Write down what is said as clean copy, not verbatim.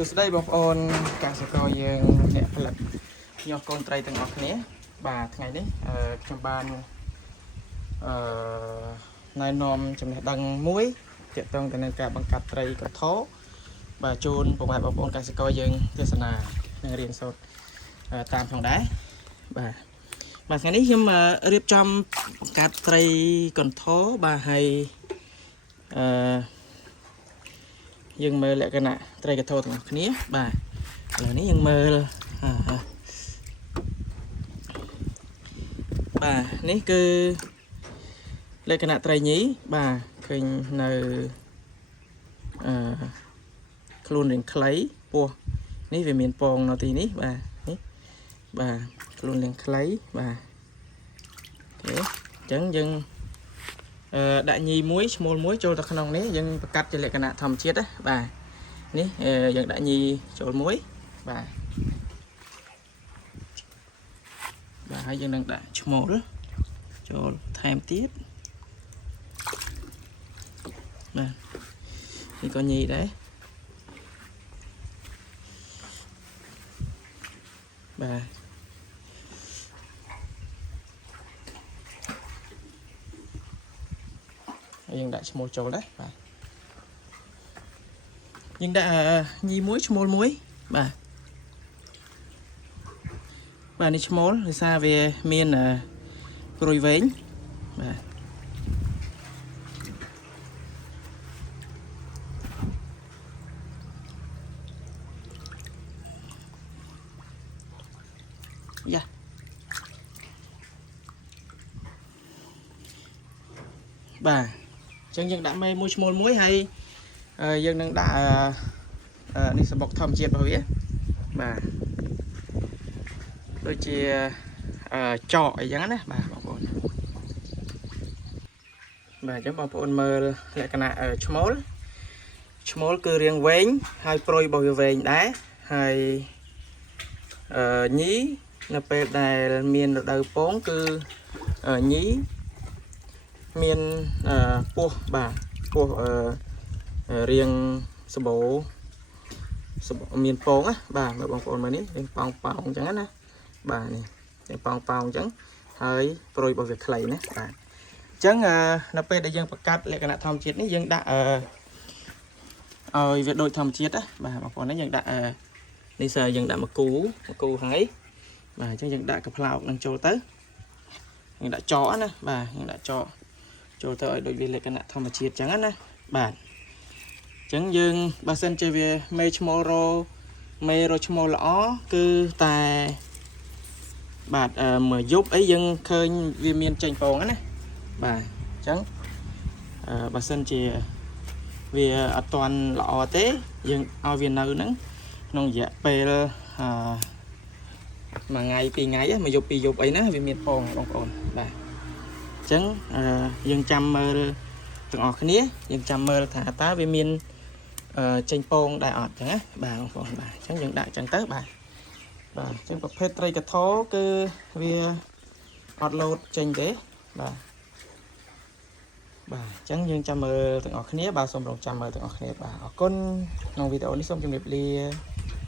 សួស្តីបងប្អូនកសិករយើងអ្នកផលិតញាស់កូនត្រីទាំងអស់គ្នាបាទថ្ងៃនេះខ្ញុំបានណែនាំចំណេះដឹងមួយទាក់ទងទៅនឹងការបង្កាត់ត្រីកន្ធរបាទជូនពុកម៉ែបងប្អូនកសិករយើងទេសនានិងរៀនសូត្រតាមផងដែរបាទថ្ងៃនេះខ្ញុំរៀបចំបង្កាត់ត្រីកន្ធរបាទហើយយើងមើលលក្ខណៈត្រីកន្ធរទាំងអស់គ្នាបាទឥឡូវនេះយើងមើលបាទនេះគឺលក្ខណៈត្រីញីបាទឃើញនៅខ្លួនរាងខ្លីពោះនេះវាមានពងនៅទីនេះបាទនេះបាទខ្លួនរាងខ្លីបាទអូខេអញ្ចឹងយើងដាក់ញីមួយឈ្មោលមួយចូលទៅក្នុងនេះយើងបង្កាត់ជាលក្ខណៈធម្មជាតិណាបាទនេះយើងដាក់ញីចូលមួយបាទហើយយើងនឹងដាក់ឈ្មោលចូលថែមទៀតបាទនេះក៏ញីដែរបាទយើងដាក់ឈ្មោលចូលដែរបាទយើងដាក់ញីមួយឈ្មោលមួយបាទនេះឈ្មោលដោយសារវាមានព្រួយវែងបាទយ៉ាបាទអញ្ចឹងយើងដាក់មេមួយឈ្មោលមួយហើយយើងនឹងដាក់នេះសបុកធម្មជាតិរបស់វាបាទដូចជាចកអីចឹងណាបាទបងប្អូនបាទអញ្ចឹងបងប្អូនមើលលក្ខណៈឈ្មោលគឺរាងវែងហើយព្រុយរបស់វាវែងដែរហើយញីនៅពេលដែលមានរដូវពងគឺញីមានពោះបាទពោះរាងសបោមានពងណាបាទមើលបងប្អូនមើលនេះរាងប៉ោងអញ្ចឹងណាបាទនេះរាងប៉ោងអញ្ចឹងហើយព្រុយរបស់វាខ្លីណាបាទអញ្ចឹងនៅពេលដែលយើងបង្កាត់លក្ខណៈធម្មជាតិនេះយើងដាក់ឲ្យវាដូចធម្មជាតិណាបាទបងប្អូននេះយើងដាក់នេះសើយើងដាក់មកគូហើយបាទអញ្ចឹងយើងដាក់កាផ្លោកនឹងចូលទៅយើងដាក់ចកណាបាទយើងដាក់ចកចូលទៅឲ្យដូចវាលក្ខណៈធម្មជាតិអញ្ចឹងណាបាទអញ្ចឹងយើងបើសិនជាវាមេឈ្មោលរឈ្មោលល្អគឺតែបាទមួយយប់អីយើងឃើញវាមានចេញពងណាបាទអញ្ចឹងបើសិនជាវាអត់ទាន់ល្អទេយើងឲ្យវានៅហ្នឹងក្នុងរយៈពេលមួយថ្ងៃពីរថ្ងៃមួយយប់ពីរយប់អីណាវាមានពងបងប្អូនបាទអញ្ចឹងយើងចាំមើលទាំងអស់គ្នាយើងចាំមើលថាតើវាមានចេញពងដែរអត់ចឹងណាបាទបងប្អូនបាទអញ្ចឹងយើងដាក់ចឹងទៅបាទអញ្ចឹងប្រភេទត្រីកន្ធរគឺវាអត់លោតចេញទេបាទអញ្ចឹងយើងចាំមើលទាំងអស់គ្នាបាទសូមរងចាំមើលទាំងអស់គ្នាបាទអរគុណក្នុងវីដេអូនេះសូមជម្រាបលា